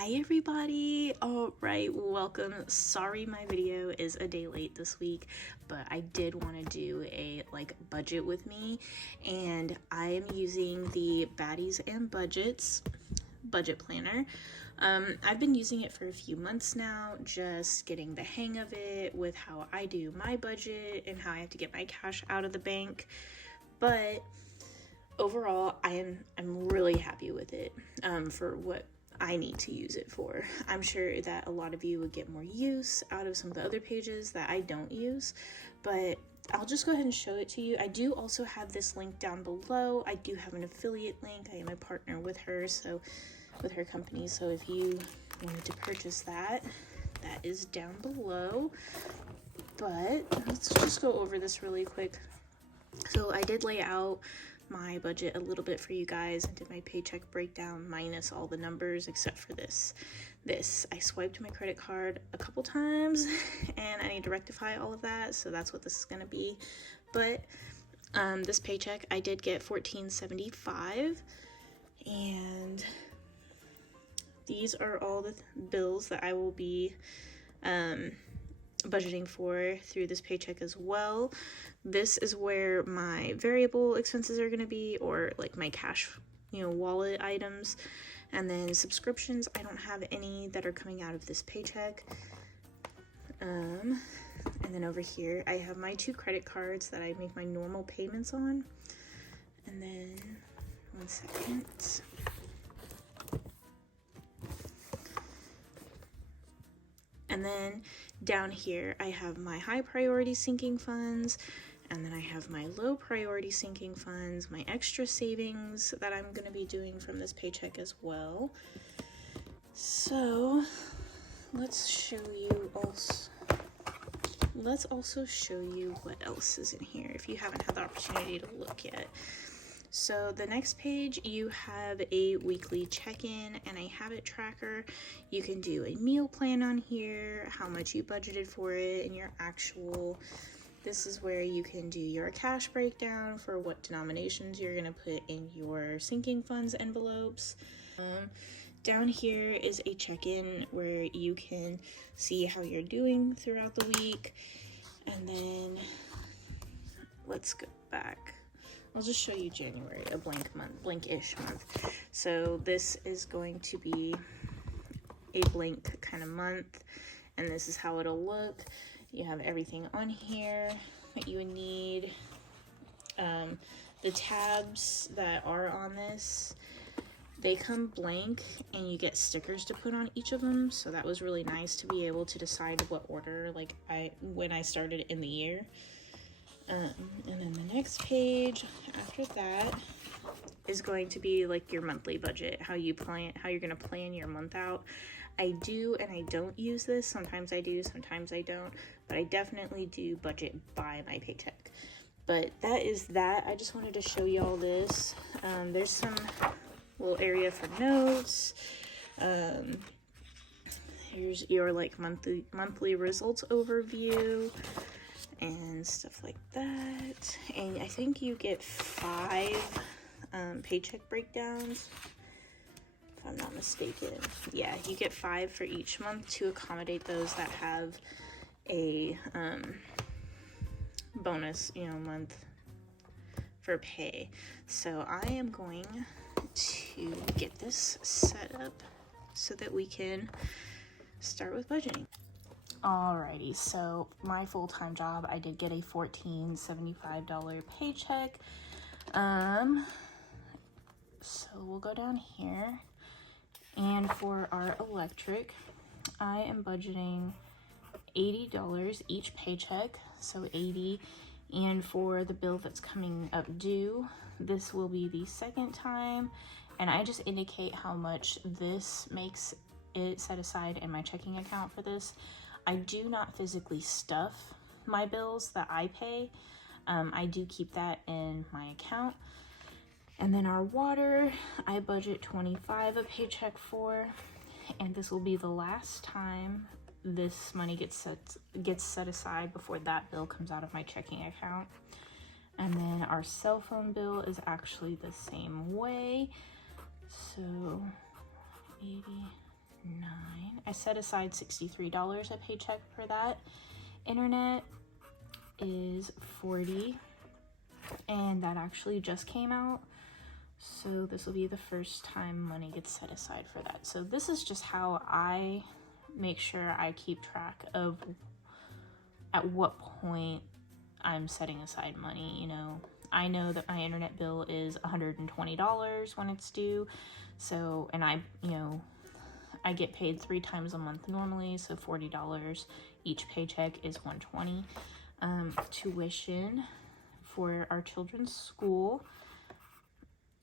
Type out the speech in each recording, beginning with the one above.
Hi everybody. All right, welcome. Sorry my video is a day late this week, but I did want to do a budget with me, and I am using the Baddies and Budgets budget planner. I've been using it for a few months now, just getting the hang of it with how I do my budget and how I have to get my cash out of the bank. But overall, I'm really happy with it for what I need to use it for. I'm sure that a lot of you would get more use out of some of the other pages that I don't use, but I'll just go ahead and show it to you. I do also have this link down below. I do have an affiliate link. I am a partner with her, so with her company, so if you wanted to purchase that, that is down below. But let's just go over this really quick. So I did lay out my budget a little bit for you guys. I did my paycheck breakdown minus all the numbers except for this. I swiped my credit card a couple times and I need to rectify all of that, so that's what this is going to be. But this paycheck, I did get $14.75, and these are all the bills that I will be budgeting for through this paycheck as well. This is where my variable expenses are going to be, or like my cash, wallet items. And then subscriptions, I don't have any that are coming out of this paycheck. And then over here, I have my 2 credit cards that I make my normal payments on. And then, one second. And then down here, I have my high priority sinking funds, and then I have my low priority sinking funds, my extra savings that I'm going to be doing from this paycheck as well. So let's also show you what else is in here if you haven't had the opportunity to look yet. So the next page, you have a weekly check-in and a habit tracker. You can do a meal plan on here, how much you budgeted for it, and your actual. This is where you can do your cash breakdown for what denominations you're gonna put in your sinking funds envelopes. Down here is a check-in where you can see how you're doing throughout the week. And then let's go back. I'll just show you January, a blank-ish month. So this is going to be a blank kind of month, and this is how it'll look. You have everything on here that you would need. The tabs that are on this, they come blank, and you get stickers to put on each of them. So that was really nice to be able to decide what order, when I started in the year. And then the next page after that is going to be like your monthly budget, how you're going to plan your month out. I do and I don't use this. Sometimes I do, sometimes I don't, but I definitely do budget by my paycheck. But that is that. I just wanted to show you all this. There's some little area for notes. Here's your monthly results overview and stuff like that. And I think you get 5 paycheck breakdowns, if I'm not mistaken. Yeah, you get 5 for each month to accommodate those that have a bonus, month for pay. So I am going to get this set up so that we can start with budgeting. Alrighty, so my full-time job, I did get a $14.75 paycheck. So we'll go down here, and for our electric, I am budgeting $80 each paycheck, so 80. And for the bill that's coming up due, this will be the second time, and I just indicate how much this makes it set aside in my checking account for this. I do not physically stuff my bills that I pay. I do keep that in my account. And then our water, I budget $25 a paycheck for, and this will be the last time this money gets set aside before that bill comes out of my checking account. And then our cell phone bill is actually the same way. So 80, I set aside $63 at Paycheck for that. Internet is $40, and that actually just came out. So this will be the first time money gets set aside for that. So this is just how I make sure I keep track of at what point I'm setting aside money. You know, I know that my internet bill is $120 when it's due. So, and I get paid 3 times a month normally, so $40 each paycheck is $120. Tuition for our children's school,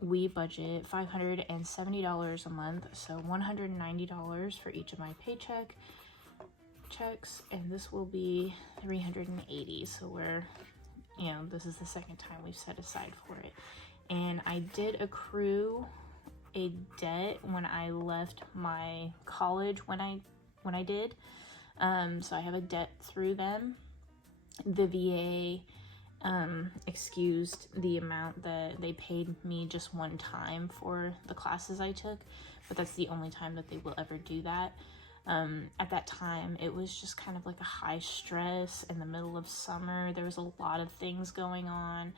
we budget $570 a month, so $190 for each of my checks, and this will be $380. So we're, this is the second time we've set aside for it. And I did accrue a debt when I left my college when I did. So I have a debt through them. The VA excused the amount that they paid me just one time for the classes I took, but that's the only time that they will ever do that. At that time, it was just kind of like a high stress in the middle of summer. There was a lot of things going on,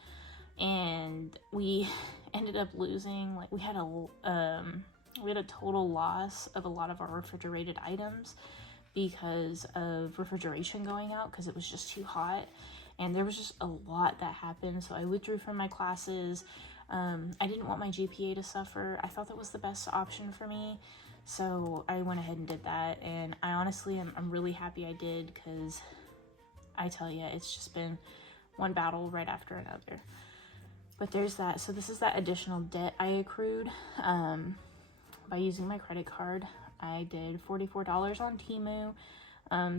and we ended up losing, like we had a total loss of a lot of our refrigerated items because of refrigeration going out because it was just too hot. And there was just a lot that happened, so I withdrew from my classes. I didn't want my GPA to suffer. I thought that was the best option for me, so I went ahead and did that. And I honestly I'm really happy I did, because I tell you, it's just been one battle right after another. But there's that. So this is that additional debt I accrued by using my credit card. I did $44 on Temu.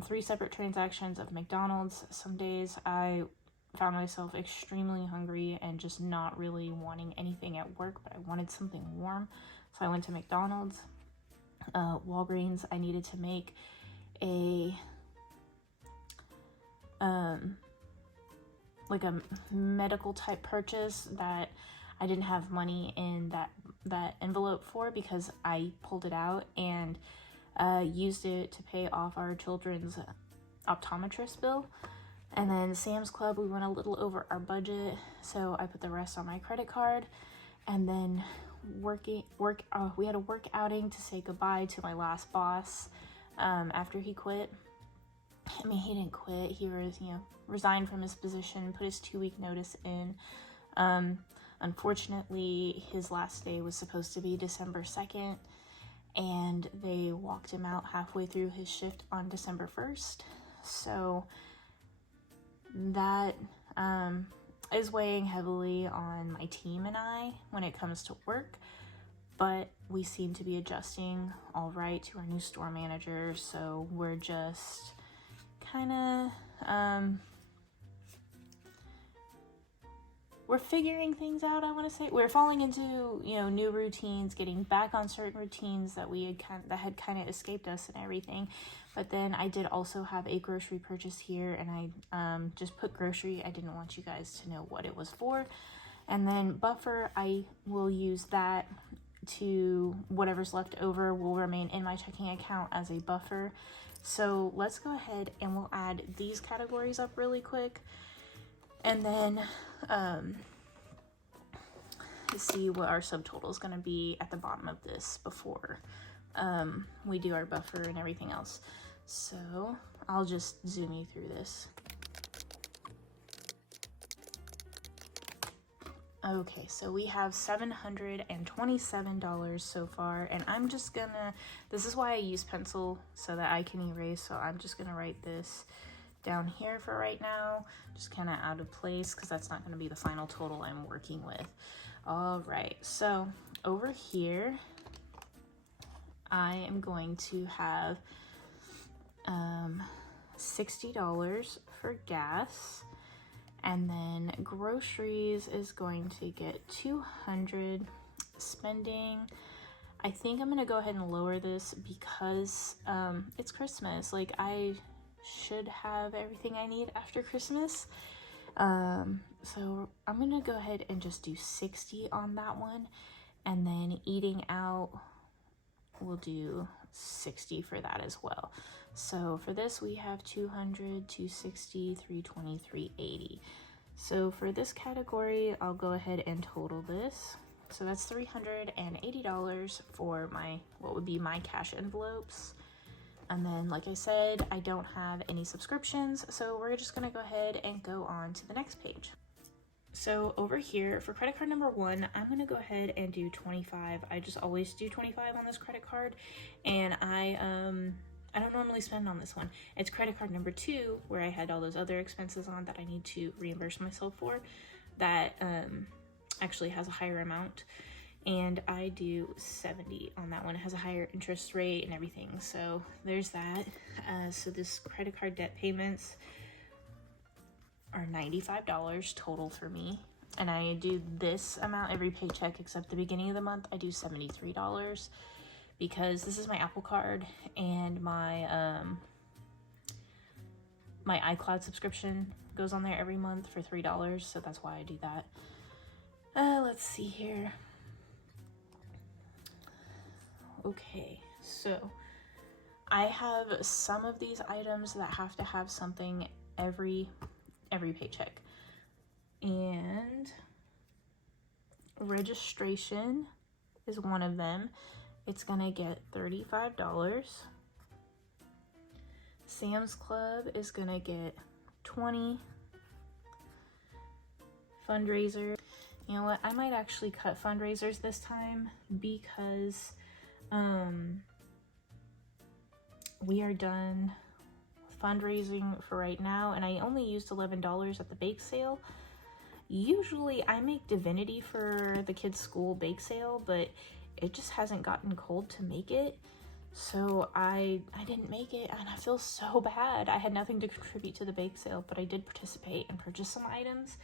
3 separate transactions of McDonald's. Some days I found myself extremely hungry and just not really wanting anything at work, but I wanted something warm, so I went to McDonald's. Walgreens, I needed to make a like a medical type purchase that I didn't have money in that envelope for, because I pulled it out and used it to pay off our children's optometrist bill. And then Sam's Club, we went a little over our budget, so I put the rest on my credit card. And then we had a work outing to say goodbye to my last boss after he quit. I mean, he didn't quit, he was, resigned from his position, put his 2-week notice in. Unfortunately, his last day was supposed to be December 2nd, and they walked him out halfway through his shift on December 1st. So that is weighing heavily on my team and I when it comes to work, but we seem to be adjusting all right to our new store manager, so we're just kind of we're figuring things out. I want to say we're falling into new routines, getting back on certain routines that had kind of escaped us and everything. But then I did also have a grocery purchase here, and I just put grocery. I didn't want you guys to know what it was for. And then buffer, I will use that to whatever's left over will remain in my checking account as a buffer. So let's go ahead and we'll add these categories up really quick, and then see what our subtotal is going to be at the bottom of this before we do our buffer and everything else. So I'll just zoom you through this. Okay, so we have $727 so far, and I'm just gonna, this is why I use pencil so that I can erase, so I'm just gonna write this down here for right now, just kind of out of place, because that's not going to be the final total I'm working with. All right, so over here I am going to have $60 for gas, and then groceries is going to get $200. Spending, I think I'm gonna go ahead and lower this because it's Christmas. Like, I should have everything I need after Christmas, so I'm gonna go ahead and just do 60 on that one. And then eating out, we'll do 60 for that as well. So for this we have 200, 260, 320, 380. So for this category, I'll go ahead and total this. So that's $380 for my, what would be my cash envelopes. And then, like I said, I don't have any subscriptions, so we're just gonna go ahead and go on to the next page. So over here for credit card number 1, I'm gonna go ahead and do 25. I just always do 25 on this credit card, and I don't normally spend on this one. It's credit card number 2, where I had all those other expenses on that I need to reimburse myself for, that actually has a higher amount, and I do 70 on that one. It has a higher interest rate and everything, so there's that. So this credit card debt payments are $95 total for me, and I do this amount every paycheck except the beginning of the month. I do $73 because this is my Apple card, and my my iCloud subscription goes on there every month for $3, so that's why I do that. Let's see here. Okay, so I have some of these items that have to have something every paycheck, and registration is one of them. It's gonna get $35. Sam's Club is gonna get $20. Fundraiser, you know what, I might actually cut fundraisers this time because we are done fundraising for right now, and I only used $11 at the bake sale. Usually I make divinity for the kids' school bake sale, but it just hasn't gotten cold to make it, so I didn't make it, and I feel so bad. I had nothing to contribute to the bake sale, but I did participate and purchase some items,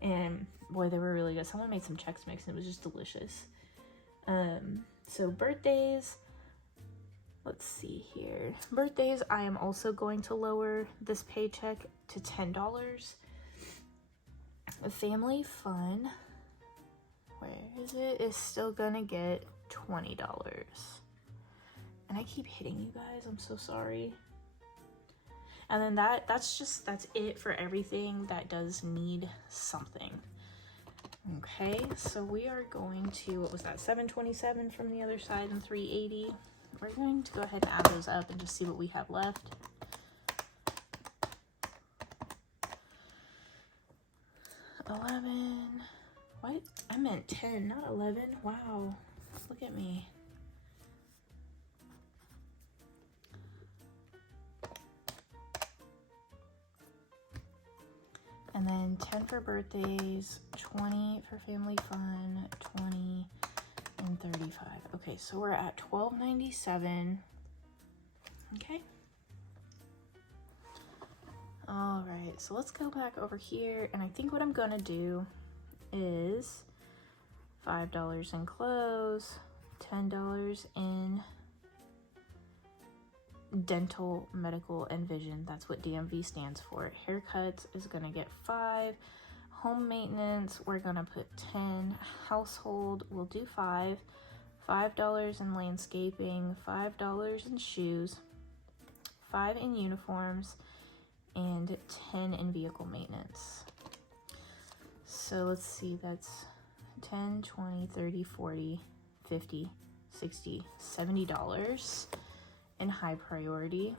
and boy, they were really good. Someone made some Chex Mix and it was just delicious. So birthdays, let's see here. Birthdays, I am also going to lower this paycheck to $10. Family fun, where is it? Is still gonna get $20. And I keep hitting you guys, I'm so sorry. And then that's it for everything that does need something. Okay, so we are going to, what was that, 727 from the other side and 380. We're going to go ahead and add those up and just see what we have left. $11. What? I meant 10, not 11. Wow, look at me. And then 10 for birthdays, 20 for family fun, 20 and 35. Okay, so we're at $12.97. Okay. All right, so let's go back over here, and I think what I'm gonna do is $5 in clothes, $10 in dental, medical, and vision. That's what DMV stands for. Haircuts is gonna get 5. Home maintenance, we're gonna put 10. Household, we'll do 5. $5 in landscaping, $5 in shoes, 5 in uniforms, and 10 in vehicle maintenance. So let's see, that's 10, 20, 30, 40, 50, 60, $70 in high priority.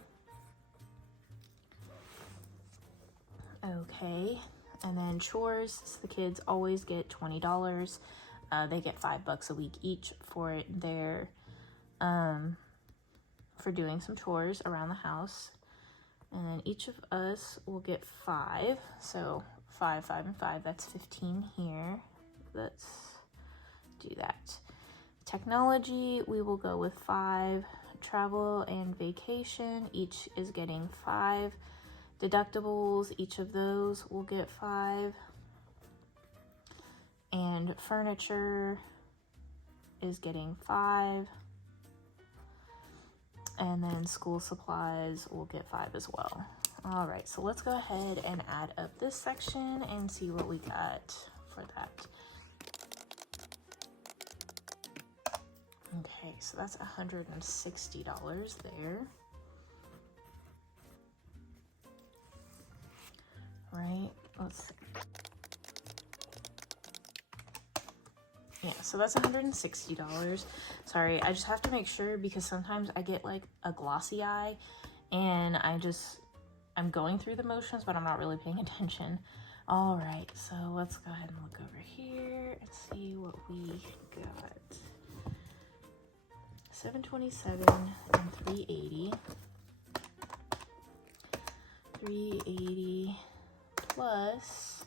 Okay, and then chores, so the kids always get $20. They get $5 a week each for their for doing some chores around the house. And then each of us will get 5. So 5, 5, and 5, that's 15 here. Let's do that. Technology, we will go with 5. Travel and vacation, each is getting 5. Deductibles, each of those will get 5. And furniture is getting 5. And then school supplies will get 5 as well. All right, so let's go ahead and add up this section and see what we got for that. Okay, so that's $160 there. Right, let's see. Yeah, so that's $160. Sorry, I just have to make sure because sometimes I get like a glossy eye and I'm going through the motions, but I'm not really paying attention. All right, so let's go ahead and look over here and see what we got. 727 and 380. 380 plus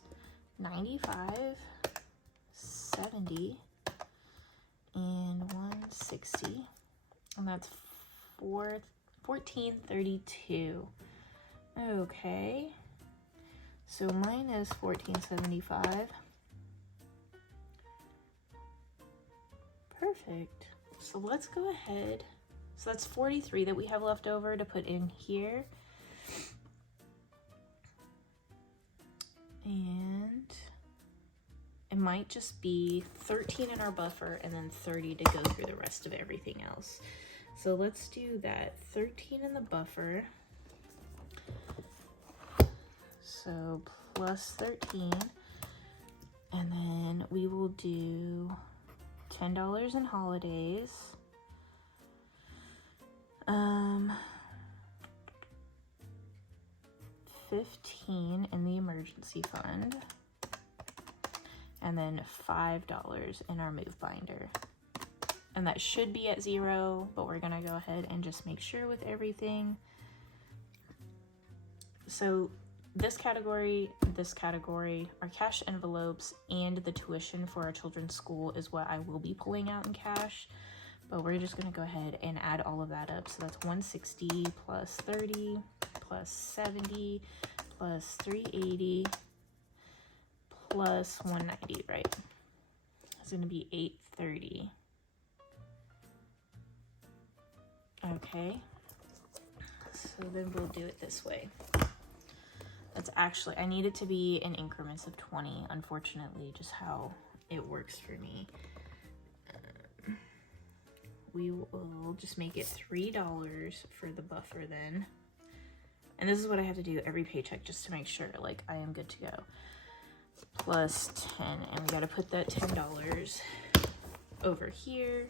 95, 70, and 160, and that's 1432. Okay, so minus 1475. Perfect. So let's go ahead. So that's 43 that we have left over to put in here. And it might just be 13 in our buffer and then 30 to go through the rest of everything else. So let's do that. 13 in the buffer. So plus 13. And then we will do $10 in holidays. 15 in the emergency fund. And then $5 in our move binder. And that should be at 0, but we're gonna go ahead and just make sure with everything. So this category, our cash envelopes and the tuition for our children's school is what I will be pulling out in cash, but we're just gonna go ahead and add all of that up. So that's 160 plus 30 plus 70 plus 380 plus 190, right? It's gonna be 830. Okay, so then we'll do it this way. That's actually, I need it to be in increments of 20, unfortunately, just how it works for me. We will just make it $3 for the buffer then. And this is what I have to do every paycheck just to make sure, like, I am good to go. Plus 10, and we gotta put that $10 over here.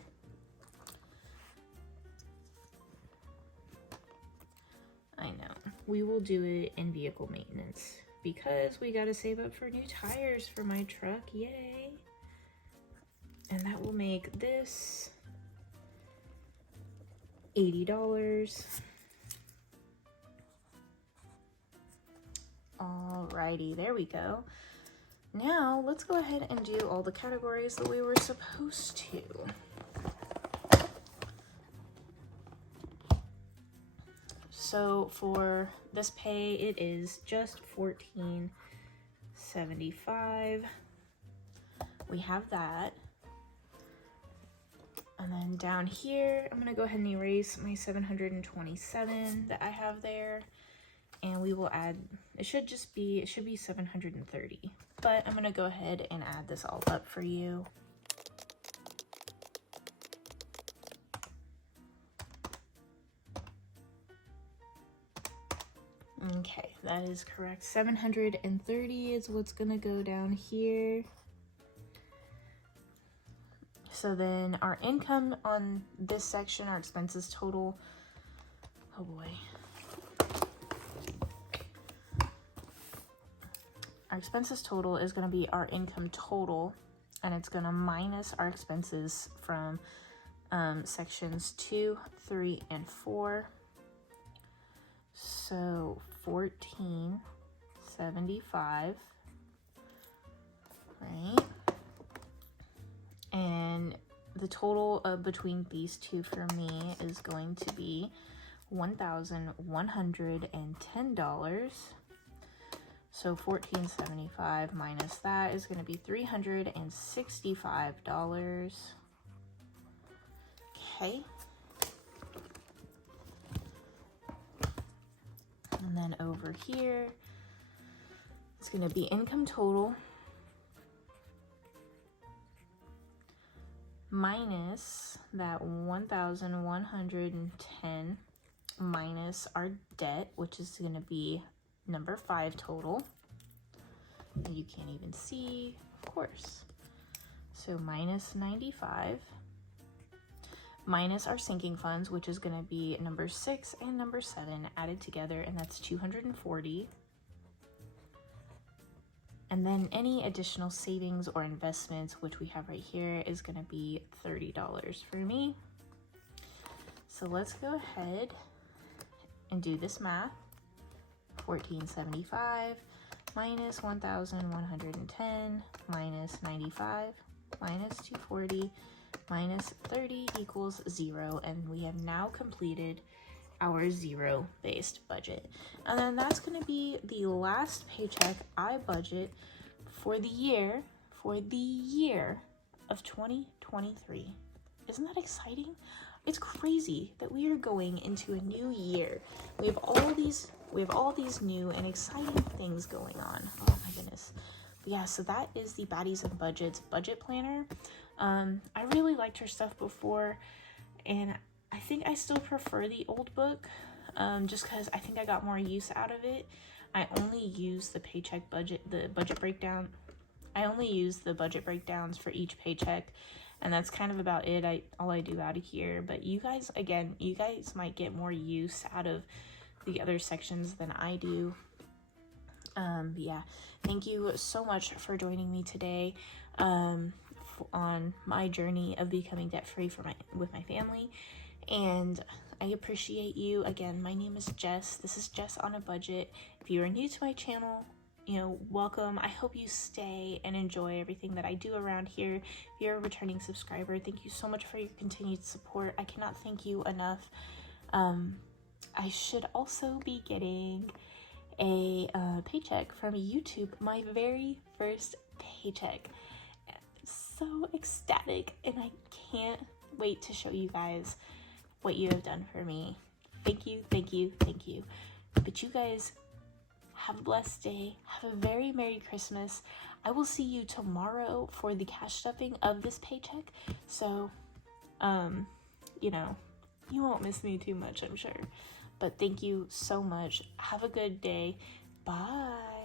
I know. We will do it in vehicle maintenance because we gotta save up for new tires for my truck. Yay! And that will make this $80. Alrighty, there we go. Now let's go ahead and do all the categories that we were supposed to. So for this pay, it is just $14.75. We have that. And then down here, I'm gonna go ahead and erase my 727 that I have there. And we will add, it should be 730. But I'm gonna go ahead and add this all up for you. Okay, that is correct. 730 is what's gonna go down here. So then our income on this section, our expenses total, oh boy. Our expenses total is gonna be our income total, and it's gonna minus our expenses from sections 2, 3, and 4. So $14.75, right? And the total between these two for me is going to be $1,110. So $14.75 minus that is going to be $365. Okay. And then over here, it's going to be income total minus that 1,110 minus our debt, which is going to be number 5 total. And you can't even see, of course. So minus 95 minus our sinking funds, which is going to be number 6 and number 7 added together, and that's 240. And then any additional savings or investments, which we have right here, is going to be $30 for me. So let's go ahead and do this math. 1475 minus 1,110 minus 95 minus 240 minus 30 equals 0. And we have now completed our zero-based budget. And then that's going to be the last paycheck I budget for the year of 2023. Isn't that exciting? It's crazy that we are going into a new year. We have all these new and exciting things going on. Oh my goodness. But yeah, so that is the Baddies and Budgets budget planner. I really liked her stuff before, and I think I still prefer the old book, just because I think I got more use out of it. I only use the budget breakdown. I only use the budget breakdowns for each paycheck, and that's kind of about it. All I do out of here. But you guys might get more use out of the other sections than I do. But yeah, thank you so much for joining me today on my journey of becoming debt-free with my family. And I appreciate you. Again, my name is Jess. This is Jess on a Budget. If you are new to my channel, welcome. I hope you stay and enjoy everything that I do around here. If you're a returning subscriber, thank you so much for your continued support. I cannot thank you enough. I should also be getting a paycheck from YouTube, my very first paycheck. So ecstatic, and I can't wait to show you guys what you have done for me. Thank you, thank you, thank you. But you guys have a blessed day. Have a very Merry Christmas. I will see you tomorrow for the cash stuffing of this paycheck. So, you won't miss me too much, I'm sure. But thank you so much. Have a good day. Bye.